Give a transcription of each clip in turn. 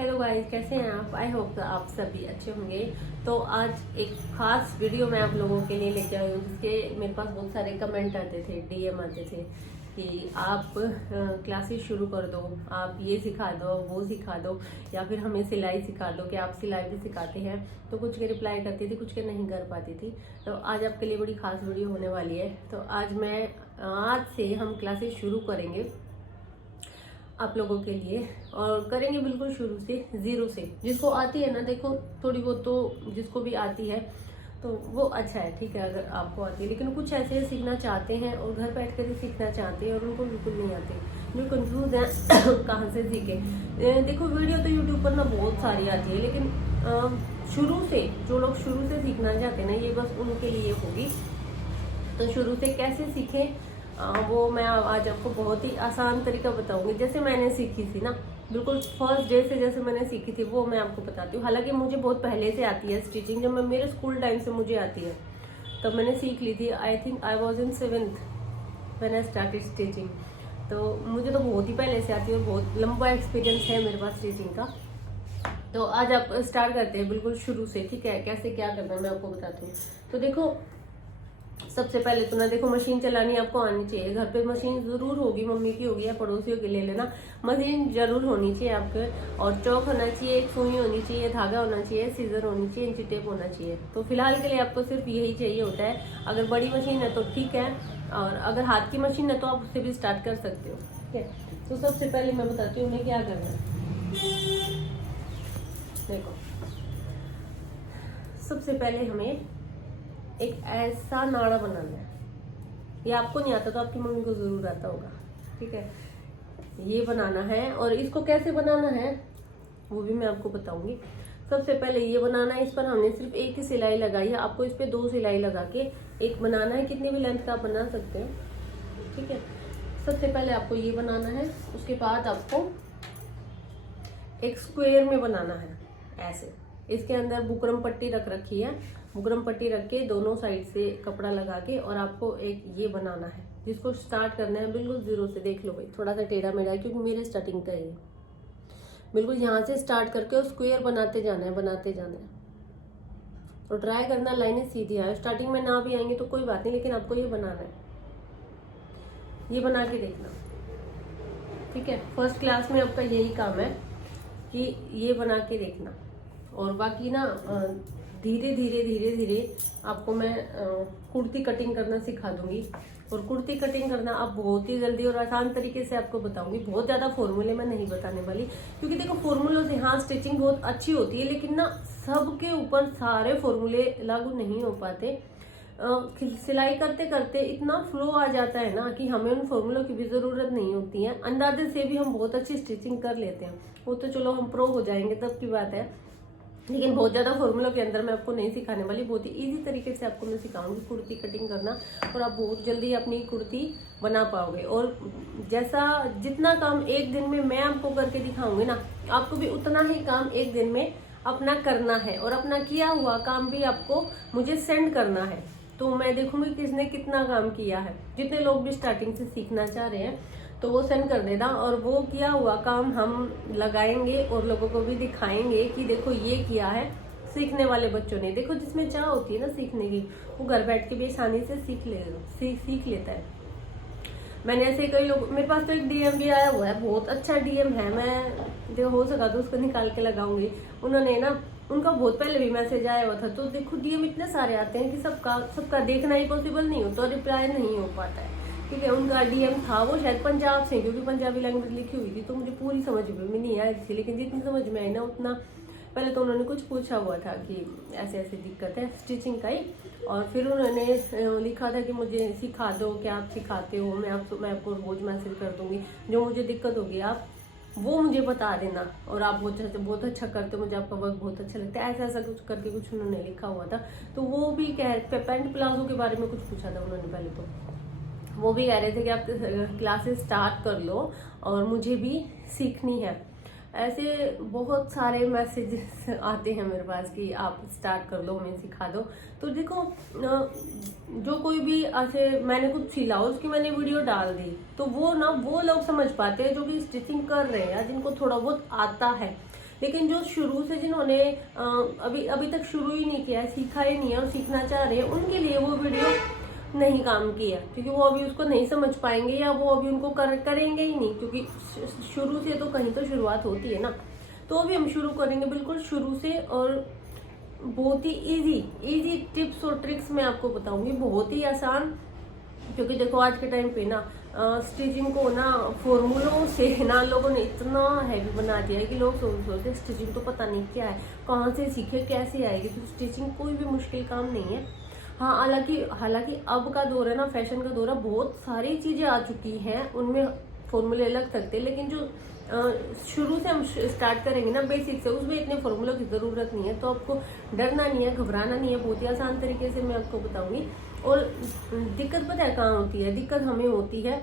Hello guys, कैसे हैं आप? आई होप आप सभी अच्छे होंगे। तो आज एक खास वीडियो मैं आप लोगों के लिए लेके आई हूँ, जिसके मेरे पास बहुत सारे कमेंट आते थे, डीएम आते थे कि आप क्लासेस शुरू कर दो, आप ये सिखा दो, वो सिखा दो, या फिर हमें सिलाई सिखा दो कि आप सिलाई भी सिखाते हैं। तो कुछ के रिप्लाई करती थी, कुछ के नहीं कर पाती थी। तो आज आपके लिए बड़ी खास वीडियो होने वाली है। तो आज से हम क्लासेस शुरू करेंगे आप लोगों के लिए, और करेंगे बिल्कुल शुरू से, ज़ीरो से। जिसको आती है ना, देखो थोड़ी बहुत तो जिसको भी आती है तो वो अच्छा है, ठीक है अगर आपको आती है। लेकिन कुछ ऐसे सीखना चाहते हैं और घर बैठ कर ही सीखना चाहते हैं और उनको बिल्कुल नहीं आती, जो कंफ्यूज हैं कहाँ से सीखे। देखो वीडियो तो यूट्यूब पर ना बहुत सारी आती है, लेकिन शुरू से जो लोग शुरू से सीखना चाहते हैं ना, ये बस उनके लिए होगी। तो शुरू से कैसे सीखें वो मैं आज आपको बहुत ही आसान तरीका बताऊंगी, जैसे मैंने सीखी थी ना, बिल्कुल फर्स्ट डे से जैसे मैंने सीखी थी वो मैं आपको बताती हूँ। हालांकि मुझे बहुत पहले से आती है स्टिचिंग, जब मैं मेरे स्कूल टाइम से मुझे आती है, तब मैंने सीख ली थी। I think I was in 7th when I started stitching. तो मुझे तो बहुत ही पहले से आती है और बहुत लंबा एक्सपीरियंस है मेरे पास स्टिचिंग का। तो आज आप स्टार्ट करते हैं बिल्कुल शुरू से, ठीक है। कैसे क्या करना है मैं आपको बताती हूँ। तो देखो, सबसे पहले तो ना देखो, मशीन चलानी आपको आनी चाहिए। घर पे मशीन जरूर होगी, मम्मी की होगी या पड़ोसियों की ले लेना। मशीन जरूर होनी चाहिए आपके, और चौक होना चाहिए, एक सुई होनी चाहिए, धागा होना चाहिए, सीजर होनी चाहिए, इंची टेप होना चाहिए। तो फिलहाल के लिए आपको सिर्फ यही चाहिए होता है। अगर बड़ी मशीन है तो ठीक है, और अगर हाथ की मशीन है तो आप उससे भी स्टार्ट कर सकते हो, ठीक है। तो सबसे पहले मैं बताती हूँ उन्हें क्या करना है। देखो, सबसे पहले हमें एक ऐसा नाड़ा बनाना है। ये आपको नहीं आता तो आपकी मम्मी को जरूर आता होगा, ठीक है। ये बनाना है, और इसको कैसे बनाना है वो भी मैं आपको बताऊंगी। सबसे पहले ये बनाना है, इस पर हमने सिर्फ एक ही सिलाई लगाई है। आपको इस पे 2 सिलाई लगा के एक बनाना है। कितनी भी लेंथ का आप बना सकते हैं, ठीक है। सबसे पहले आपको ये बनाना है, उसके बाद आपको एक स्क्वायर में बनाना है ऐसे। इसके अंदर बुकरम पट्टी रख रखी है, बुकरम पट्टी रख के दोनों साइड से कपड़ा लगा के, और आपको एक ये बनाना है, जिसको स्टार्ट करना है बिल्कुल जीरो से। देख लो भाई, थोड़ा सा टेढ़ा मेढ़ा है क्योंकि मेरे स्टार्टिंग का है। बिल्कुल यहाँ से स्टार्ट करके और स्क्वायर बनाते जाना है, बनाते जाना है। और ट्राई करना लाइनें सीधी आए। स्टार्टिंग में ना भी आएंगे तो कोई बात नहीं, लेकिन आपको ये बनाना है। ये बना के देखना, ठीक है। फर्स्ट क्लास में आपका यही काम है कि ये बना के देखना। और बाकी ना धीरे धीरे धीरे धीरे आपको मैं कुर्ती कटिंग करना सिखा दूंगी। और कुर्ती कटिंग करना आप बहुत ही जल्दी और आसान तरीके से आपको बताऊंगी। बहुत ज्यादा फॉर्मूले मैं नहीं बताने वाली, क्योंकि देखो फॉर्मूलों से हाँ स्टिचिंग बहुत अच्छी होती है, लेकिन ना सबके ऊपर सारे फॉर्मूले लागू नहीं हो पाते। सिलाई करते करते इतना फ्लो आ जाता है ना कि हमें उन फॉर्मूलों की भी जरूरत नहीं होती है। अंदाजे से भी हम बहुत अच्छी स्टिचिंग कर लेते हैं। वो तो चलो हम प्रो हो जाएंगे तब की बात है, लेकिन बहुत ज्यादा फॉर्मूलों के अंदर मैं आपको नहीं सिखाने वाली। बहुत ही इजी तरीके से आपको मैं सिखाऊंगी कुर्ती कटिंग करना, और आप बहुत जल्दी अपनी कुर्ती बना पाओगे। और जैसा जितना काम एक दिन में मैं आपको करके दिखाऊंगी ना, आपको भी उतना ही काम एक दिन में अपना करना है। और अपना किया हुआ काम भी आपको मुझे सेंड करना है, तो मैं देखूंगी किसने कितना काम किया है। जितने लोग भी स्टार्टिंग से सीखना चाह रहे हैं तो वो सेंड कर देना, और वो किया हुआ काम हम लगाएंगे और लोगों को भी दिखाएंगे कि देखो ये किया है सीखने वाले बच्चों ने। देखो, जिसमें चाह होती है ना सीखने की, वो घर बैठ के भी आसानी से सीख लेता है। मैंने ऐसे कई लोग, मेरे पास तो एक डीएम भी आया हुआ है, बहुत अच्छा डीएम है, मैं जो हो सका तो उसको निकाल के लगाऊंगी। उन्होंने ना, उनका बहुत पहले भी मैसेज आया हुआ था। तो देखो डीएम इतने सारे आते हैं कि सबका देखना ही पॉसिबल नहीं होता, रिप्लाई नहीं हो पाता है, ठीक है। उनका डीएम था, वो शायद पंजाब से, क्योंकि पंजाबी लैंग्वेज लिखी हुई थी तो मुझे पूरी समझ में नहीं आई थी, लेकिन जितनी समझ में आई ना उतना। पहले तो उन्होंने कुछ पूछा हुआ था कि ऐसे ऐसे दिक्कत है स्टिचिंग का ही, और फिर उन्होंने लिखा था कि मुझे सिखा दो, क्या आप सिखाते हो, मैं आपको रोज मैसेज कर दूंगी, जो मुझे दिक्कत होगी आप वो मुझे बता देना। और आप बहुत अच्छा करते हो, मुझे आपका वर्क बहुत अच्छा लगता है, ऐसा ऐसा कुछ करके कुछ उन्होंने लिखा हुआ था। तो वो भी पैंट प्लाजो के बारे में कुछ पूछा था उन्होंने पहले। तो वो भी कह रहे थे कि आप क्लासेस स्टार्ट कर लो और मुझे भी सीखनी है। ऐसे बहुत सारे मैसेजेस आते हैं मेरे पास कि आप स्टार्ट कर लो, हमें सिखा दो। तो देखो, जो कोई भी ऐसे मैंने कुछ सिला उसकी मैंने वीडियो डाल दी, तो वो लोग समझ पाते हैं जो कि स्टिचिंग कर रहे हैं, जिनको थोड़ा बहुत आता है। लेकिन जो शुरू से जिन्होंने अभी तक शुरू ही नहीं किया है, सीखा ही नहीं है और सीखना चाह रहे हैं, उनके लिए वो वीडियो नहीं काम किया, क्योंकि वो अभी उसको नहीं समझ पाएंगे या वो अभी उनको करेंगे ही नहीं, क्योंकि शुरू से तो कहीं तो शुरुआत होती है ना। तो अभी हम शुरू करेंगे बिल्कुल शुरू से, और बहुत ही इजी टिप्स और ट्रिक्स मैं आपको बताऊंगी, बहुत ही आसान। क्योंकि देखो आज के टाइम पे ना स्टिचिंग को ना फॉर्मूलों से ना लोगों ने इतना हैवी बना दिया है कि लोग सोचते स्टिचिंग तो पता नहीं क्या है, कहाँ से सीखे, कैसे आएगी। तो स्टिचिंग कोई भी मुश्किल काम नहीं है। हाँ, हालांकि अब का दौर है ना, फैशन का दौर है, बहुत सारी चीजें आ चुकी हैं, उनमें फॉर्मूले अलग सकते हैं, लेकिन जो शुरू से हम स्टार्ट करेंगे ना बेसिक से, उसमें इतने फॉर्मूलों की ज़रूरत नहीं है। तो आपको डरना नहीं है, घबराना नहीं है, बहुत ही आसान तरीके से मैं आपको बताऊंगी। और दिक्कत पता है कहाँ होती है? दिक्कत हमें होती है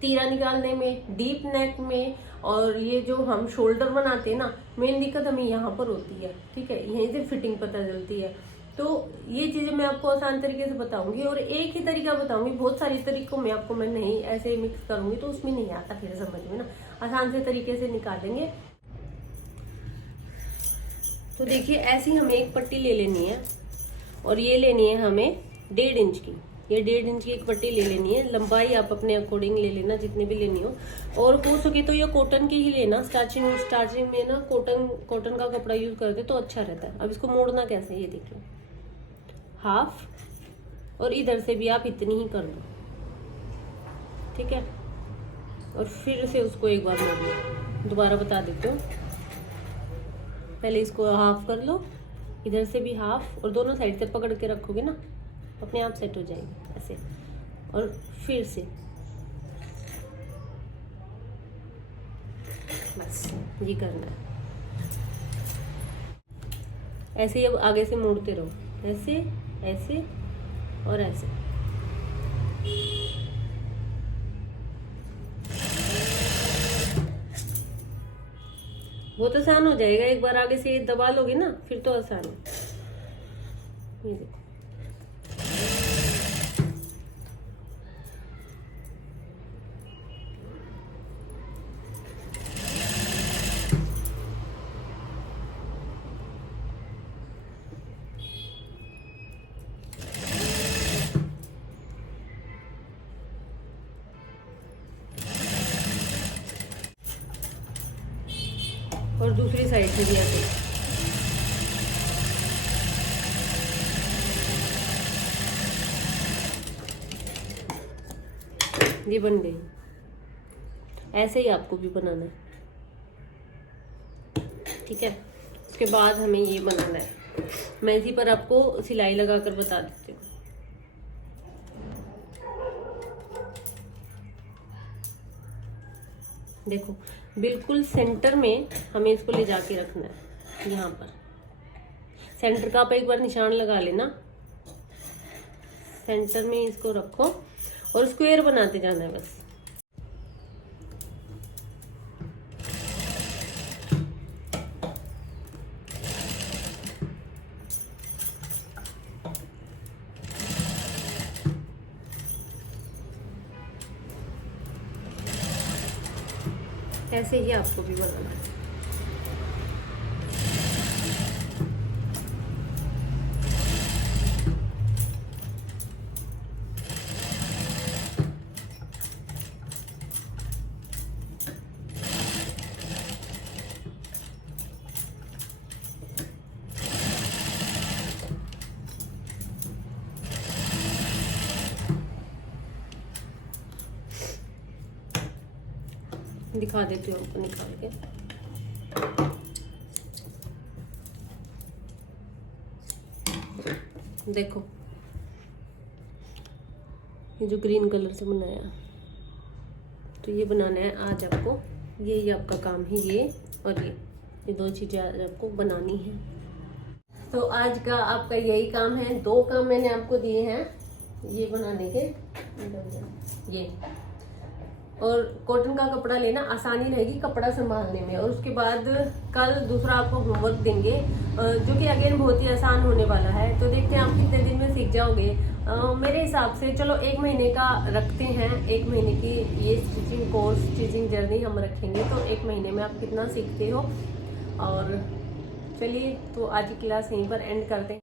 तीरा निकालने में, डीप नेक में, और ये जो हम शोल्डर बनाते हैं ना, मेन दिक्कत हमें यहाँ पर होती है। ठीक है, यहीं से फिटिंग पता चलती है। तो ये चीजें मैं आपको आसान तरीके से बताऊंगी, और एक ही तरीका बताऊंगी, बहुत सारे तरीकों में आपको मैं नहीं ऐसे मिक्स करूंगी तो उसमें नहीं आता फिर समझ में ना, आसान से तरीके से निकालेंगे। तो देखिए ऐसी हमें एक पट्टी ले लेनी है, और ये लेनी है हमें 1.5 इंच की। ये 1.5 इंच की एक पट्टी ले लेनी है। लंबाई आप अपने अकॉर्डिंग ले लेना, जितनी भी लेनी हो, और हो सके तो ये कॉटन की ही लेना। स्टार्चिंग में ना कॉटन का कपड़ा यूज करते तो अच्छा रहता है। अब इसको मोड़ना कैसे, ये देखिए, हाफ, और इधर से भी आप इतनी ही कर दो। ठीक है, और फिर से उसको एक बार मोड़ लो। दोबारा बता देती हूँ, पहले इसको हाफ कर लो, इधर से भी हाफ, और दोनों साइड से पकड़ के रखोगे ना, अपने आप सेट हो जाएगी ऐसे। और फिर से बस ये करना है ऐसे ही। अब आगे से मोड़ते रहो, ऐसे ऐसे और ऐसे। बहुत आसान हो जाएगा, एक बार आगे से दबा लोगे ना फिर तो आसान है। ये देखो, और दूसरी साइड से भी ऐसे। ये बन गई। ऐसे ही आपको भी बनाना है। ठीक है, उसके बाद हमें ये बनाना है। मैं इसी पर आपको सिलाई लगाकर बता देती हूँ। देखो बिल्कुल सेंटर में हमें इसको ले जाके रखना है। यहाँ पर सेंटर का आप एक बार निशान लगा लेना, सेंटर में इसको रखो और स्क्वायर बनाते जाना है बस। ऐसे ही आपको भी बनाना है। दिखा देती हूँ आपको निकाल के। देखो ये जो ग्रीन कलर से बनाया, तो ये बनाना है आज आपको। यही आपका काम है, ये और ये दो चीजें आज आपको बनानी है। तो आज का आपका यही काम है। 2 काम मैंने आपको दिए हैं ये बनाने के। ये और कॉटन का कपड़ा लेना, आसानी रहेगी कपड़ा संभालने में। और उसके बाद कल दूसरा आपको होमवर्क देंगे जो कि अगेन बहुत ही आसान होने वाला है। तो देखते हैं आप कितने दिन में सीख जाओगे। मेरे हिसाब से चलो 1 महीने का रखते हैं। 1 महीने की ये स्टिचिंग कोर्स, स्टिचिंग जर्नी हम रखेंगे, तो 1 महीने में आप कितना सीखते हो और चलिए तो आज की क्लास यहीं पर एंड करते हैं।